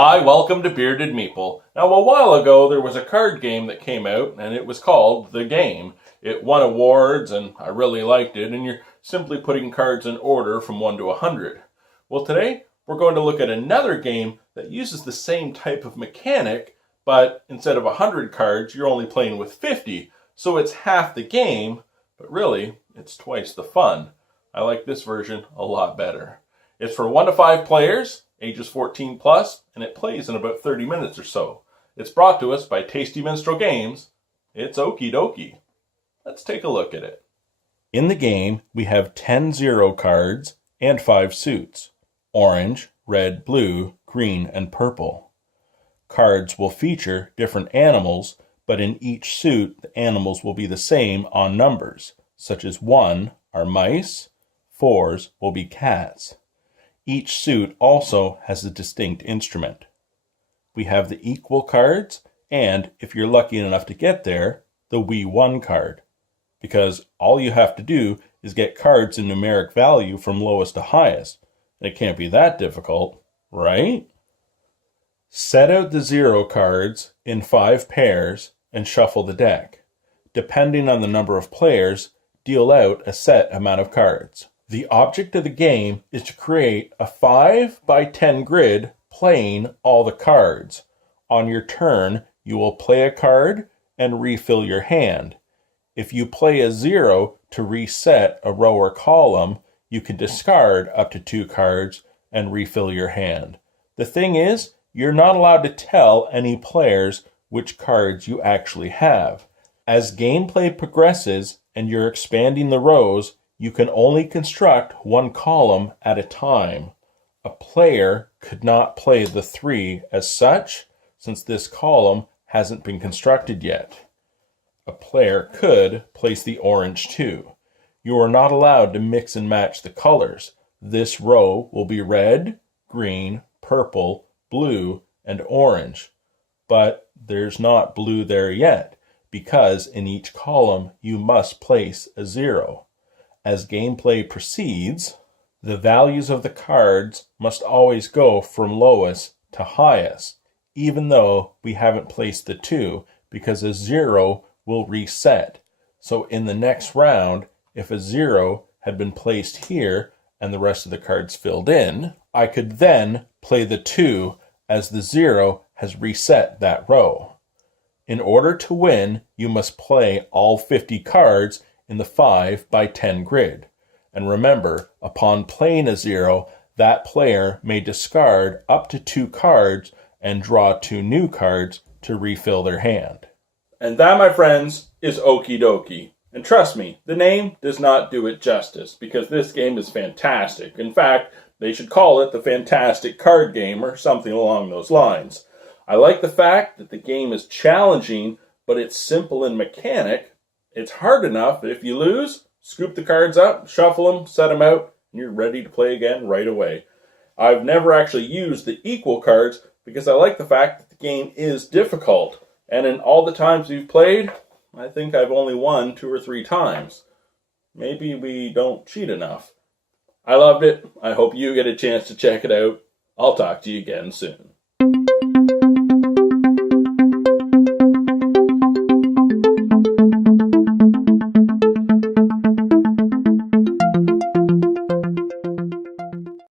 Hi, welcome to Bearded Meeple. Now, a while ago, there was a card game that came out, and it was called The Game. It won awards, and I really liked it, and you're simply putting cards in order from 1 to 100. Well, today, we're going to look at another game that uses the same type of mechanic, but instead of 100 cards, you're only playing with 50, so it's half the game, but really, it's twice the fun. I like this version a lot better. It's for 1 to 5 players, ages 14 plus, and it plays in about 30 minutes or so. It's brought to us by Tasty Minstrel Games. It's Okey Dokey. Let's take a look at it. In the game, we have 10 zero cards and 5 suits: orange, red, blue, green, and purple. Cards will feature different animals, but in each suit, the animals will be the same on numbers, such as 1 are mice, 4s will be cats. Each suit also has a distinct instrument. We have the equal cards, and if you're lucky enough to get there, the We Won card. Because all you have to do is get cards in numeric value from lowest to highest. It can't be that difficult, right? Set out the zero cards in 5 pairs and shuffle the deck. Depending on the number of players, deal out a set amount of cards. The object of the game is to create a 5 by 10 grid playing all the cards. On your turn, you will play a card and refill your hand. If you play a 0 to reset a row or column, you can discard up to 2 cards and refill your hand. The thing is, you're not allowed to tell any players which cards you actually have. As gameplay progresses and you're expanding the rows, you can only construct 1 column at a time. A player could not play the 3 as such, since this column hasn't been constructed yet. A player could place the orange 2. You are not allowed to mix and match the colors. This row will be red, green, purple, blue, and orange. But there's not blue there yet, because in each column you must place a 0. As gameplay proceeds, the values of the cards must always go from lowest to highest, even though we haven't placed the 2, because a 0 will reset. So in the next round, if a 0 had been placed here and the rest of the cards filled in, I could then play the 2 as the 0 has reset that row. In order to win, you must play all 50 cards in the 5 by 10 grid. And remember, upon playing a 0, that player may discard up to 2 cards and draw 2 new cards to refill their hand. And that, my friends, is Okey Dokey. And trust me, the name does not do it justice, because this game is fantastic. In fact, they should call it the Fantastic Card Game or something along those lines. I like the fact that the game is challenging, but it's simple in mechanic. It's hard enough that if you lose, scoop the cards up, shuffle them, set them out, and you're ready to play again right away. I've never actually used the equal cards because I like the fact that the game is difficult. And in all the times we've played, I think I've only won 2 or 3 times. Maybe we don't cheat enough. I loved it. I hope you get a chance to check it out. I'll talk to you again soon.